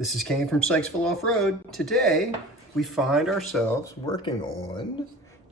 This is Kane from Sykesville Off-Road. Today, we find ourselves working on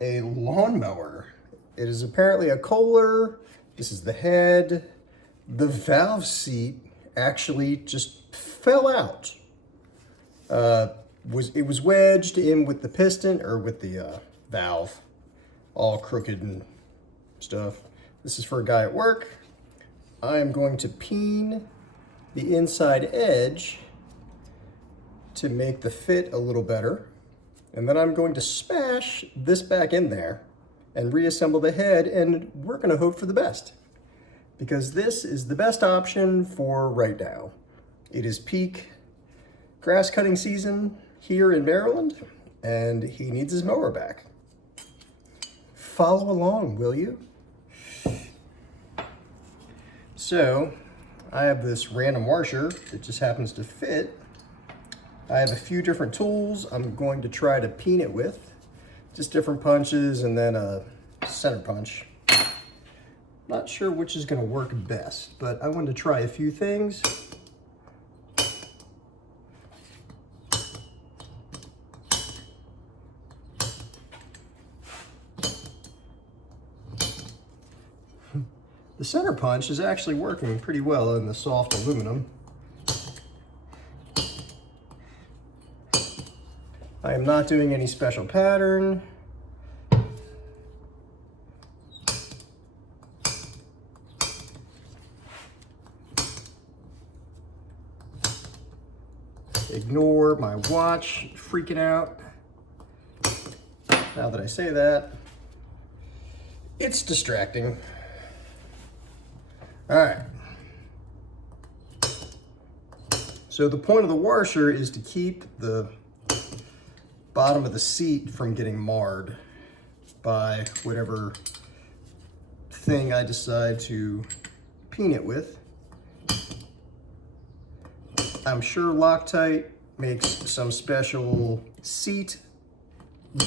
a lawnmower. It is apparently a Kohler. This is the head. The valve seat actually just fell out. It was wedged in with the piston, or with the valve, all crooked and stuff. This is for a guy at work. I am going to peen the inside edge to make the fit a little better. And then I'm going to smash this back in there and reassemble the head, and we're gonna hope for the best, because this is the best option for right now. It is peak grass cutting season here in Maryland, and he needs his mower back. Follow along, will you? So, I have this random washer that just happens to fit. I have a few different tools I'm going to try to peen it with. Just different punches and then a center punch. Not sure which is gonna work best, but I wanted to try a few things. The center punch is actually working pretty well in the soft aluminum. I am not doing any special pattern. Ignore my watch freaking out. Now that I say that, it's distracting. All right. So the point of the washer is to keep the bottom of the seat from getting marred by whatever thing I decide to peen it with. I'm sure Loctite makes some special seat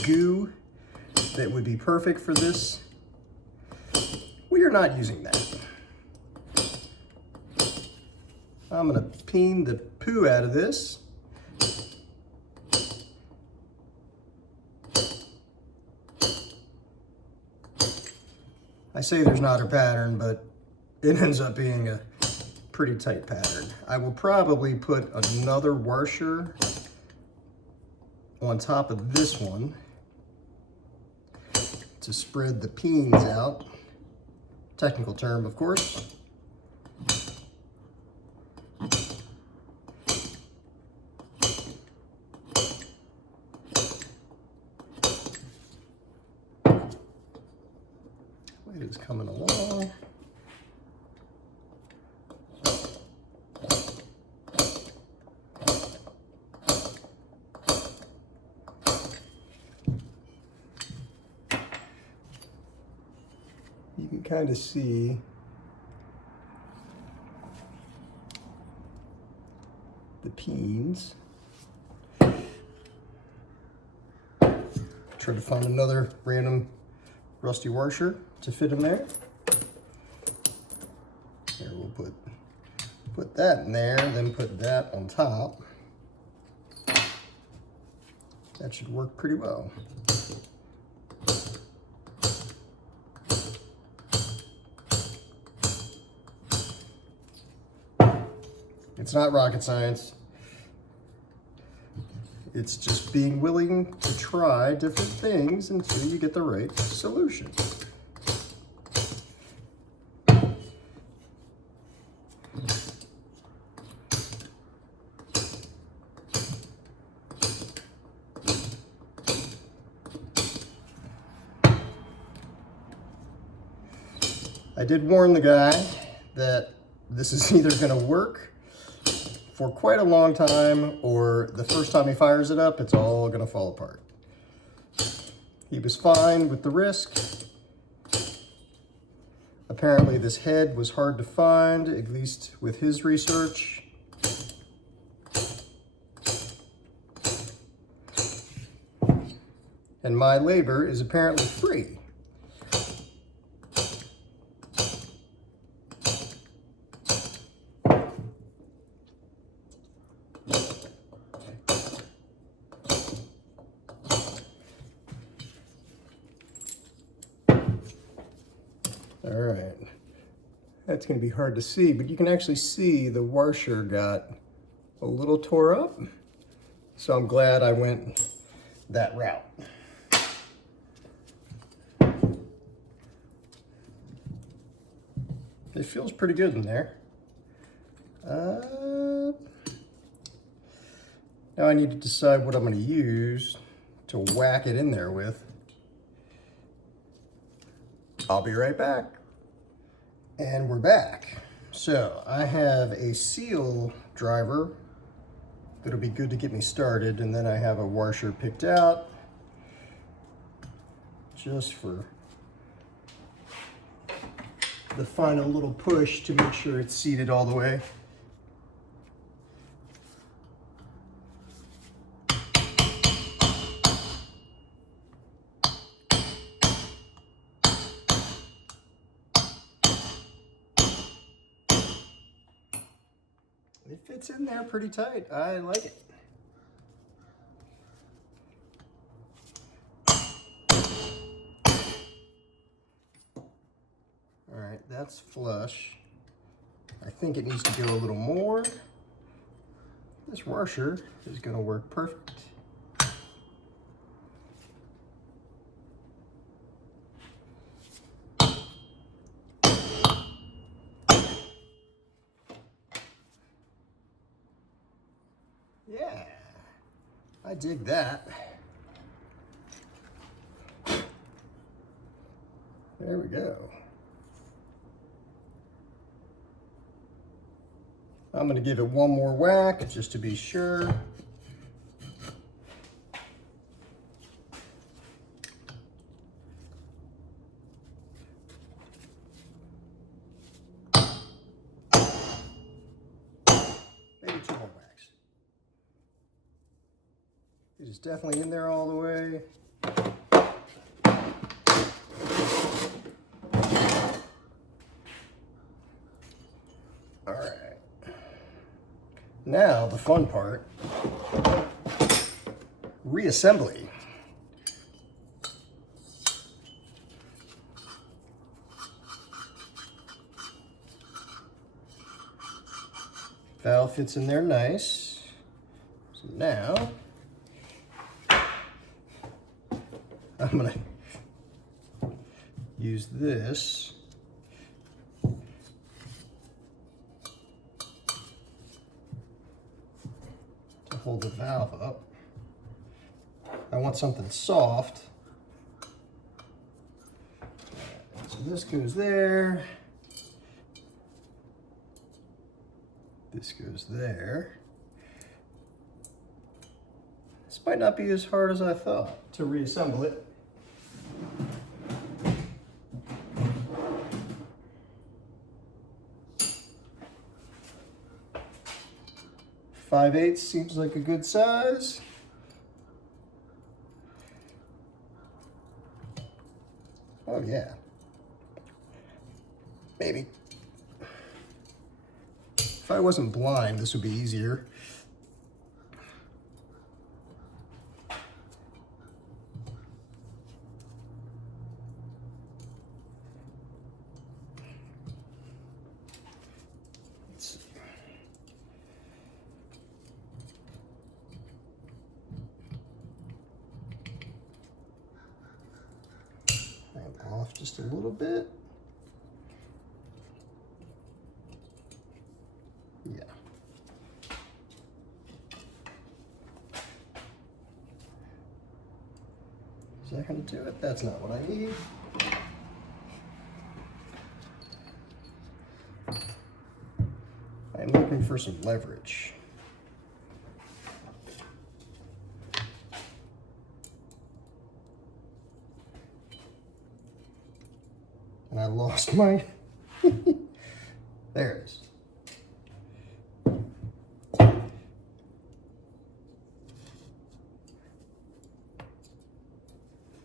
goo that would be perfect for this. We are not using that. I'm gonna peen the poo out of this. I say there's not a pattern, but it ends up being a pretty tight pattern. I will probably put another washer on top of this one to spread the peens out. Technical term, of course. It is coming along. You can kind of see the peens. Try to find another random rusty washer to fit in there. Here, we'll put that in there, then put that on top. That should work pretty well. It's not rocket science. It's just being willing to try different things until you get the right solution. I did warn the guy that this is either gonna work for quite a long time, or the first time he fires it up, it's all gonna fall apart. He was fine with the risk. Apparently this head was hard to find, at least with his research. And my labor is apparently free. All right. That's going to be hard to see, but you can actually see the washer got a little tore up. So I'm glad I went that route. It feels pretty good in there. Now I need to decide what I'm going to use to whack it in there with. I'll be right back. And we're back. So I have a seal driver that'll be good to get me started, and then I have a washer picked out just for the final little push to make sure it's seated all the way. It fits in there pretty tight. I like it. All right, that's flush. I think it needs to go a little more. This washer is going to work perfect. Yeah, I dig that. There we go. I'm going to give it one more whack just to be sure. Maybe two more whacks. It is definitely in there all the way. All right. Now the fun part, reassembly. Valve fits in there nice. So now I'm gonna use this to hold the valve up. I want something soft. So this goes there. This goes there. This might not be as hard as I thought to reassemble it. .5/8 seems like a good size. Oh yeah. Maybe. If I wasn't blind, this would be easier. Let's see. I'm off just a little bit. Yeah. Is that going to do it? That's not what I need. I'm looking for some leverage. And I lost my... There it is. A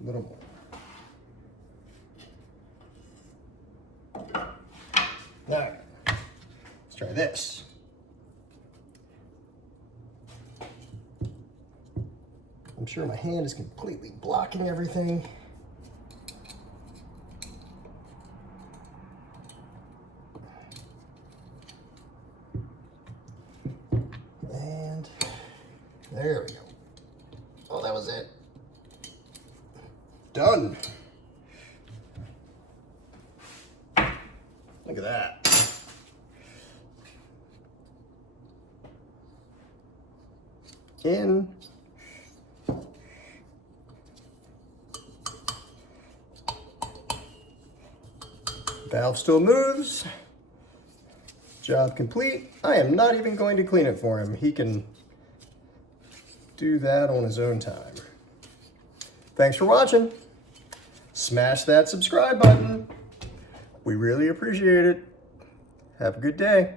little more. All right, let's try this. I'm sure my hand is completely blocking everything. There we go. Oh, that was it. Done. Look at that. In. Valve still moves. Job complete. I am not even going to clean it for him. He can do that on his own time. Thanks for watching. Smash that subscribe button. We really appreciate it. Have a good day.